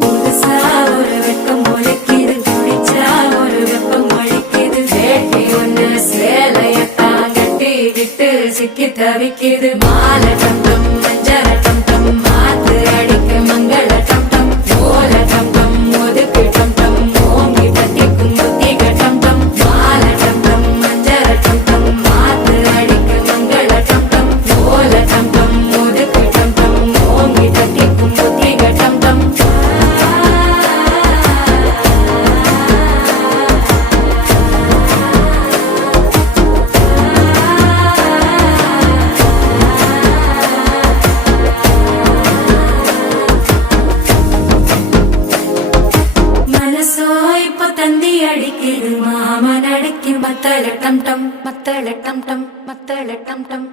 புதுசா ஒரு வெப்பம் முளைக்குது, குடிச்சா ஒரு வெப்பம் முளைக்குது. வேட்டி ஒண்ணு சேலையத்தான் கட்டிக்கிட்டு சிக்கி தவிக்குது. மாலை டம் டம் மஞ்சள டம் டம் மாத்து அடிக்க மங்கள டம் டம் ஓல டம் டம் ஒதுக்கு டம் டம் ஓங்கி பத்திக்கும் புத்திக டம் டம் மாலை டம் டம் மஞ்சள டம் டம் மாத்து அடிக்க மங்கள டம் டம் ஓல டம் டம் ஒதுக்கு டம் டம் ஓங்கி பத்திக்கும் புத்திக டம் டம். மனசோ இப்ப தந்தி அடிக்குது, மாமன் அடிக்கு மத்தள டம் டம் மத்தள டம் டம் மத்தள டம் டம்.